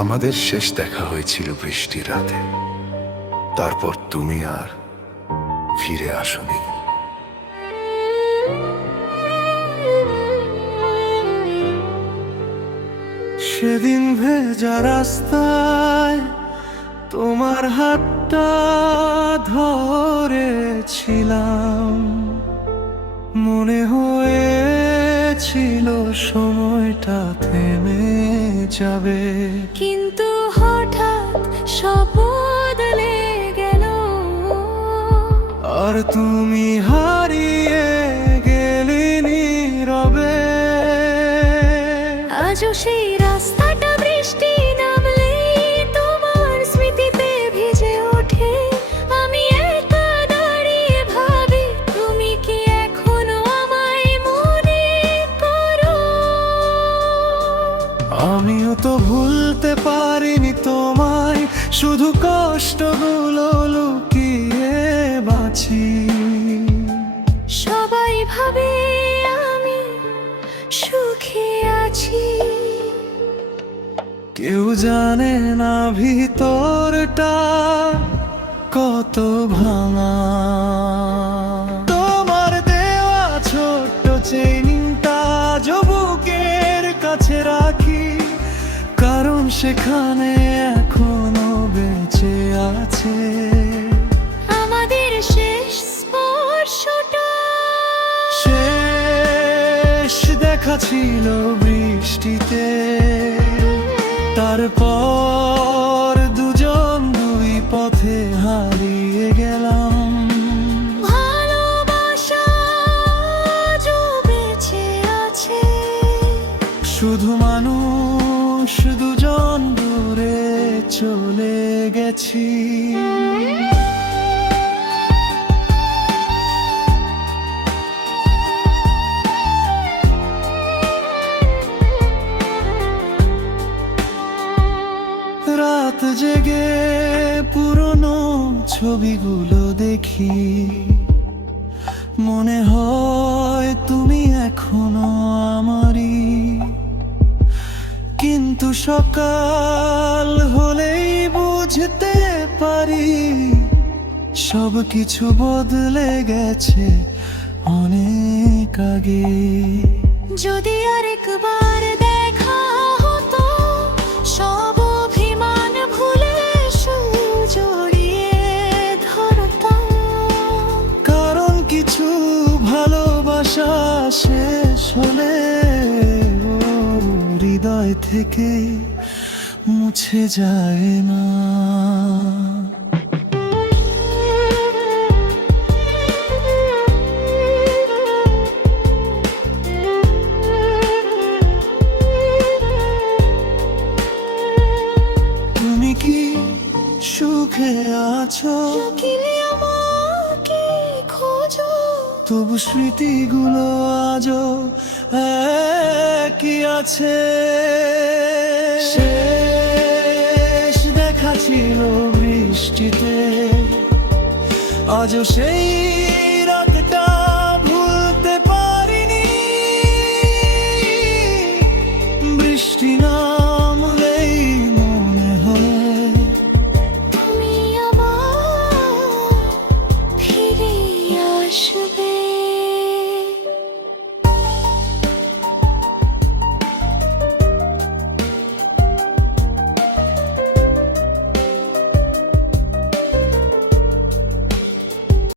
আমাদের শেষ দেখা হয়েছিল বৃষ্টির রাতে। তারপর তুমি আর ফিরে আসোনি। সেদিন ভেজা রাস্তায় তোমার হাতটা ধরেছিলাম, মনে হয়েছিল সময়টা থেমে যাবে, কিন্তু হঠাৎ সব বদলে গেল। আর তুমি হারিয়ে গেলে নীরবে। আজও সেই রাস্তাটা বৃষ্টি নামলেই তোমার স্মৃতিতে ভিজে ওঠে। আমি একা দাঁড়িয়ে ভাবি, তুমি কি এখনো আমায় মনে করো? আমিও তো ভুলতে পারিনি তোমায়, শুধু কষ্টগুলো লুকিয়ে বাঁচি। সবাই ভাবে আমি সুখে আছি, কেউ জানে না ভিতরটা কত ভাঙা। তোমার দেওয়া ছোট্ট চেইনটা বুকের কাছে রাখি, কারণ সেখানে এখনো বেঁচে আছে আমাদের শেষ স্পর্শটা। শেষ দেখা ছিল বৃষ্টিতে, তারপর দুজন দুই পথে হারিয়ে গেলাম। ভালোবাসা আজও বেঁচে আছে, শুধু মানুষ দুজন দূরে চলে গেছি। রাত জেগে পুরনো ছবিগুলো দেখি, মনে হয় তুমি এখনো আমারই। কিন্তু সকাল হলেই বুঝতে পারি সব কিছু বদলে গেছে অনেক আগে। যদি আরেকবার দেখা হতো, সব অভিমান ভুলে জড়িয়ে ধরতাম। কারণ কিছু ভালোবাসা শেষ হলে হৃদয় থেকে মুছে যায় না। তুমি কি সুখে আছো? কিলে আমাকে খোঁজো, তবু স্মৃতিগুলো আজও একই আছে। শেষ দেখা ছিল বৃষ্টিতে, আজও সেই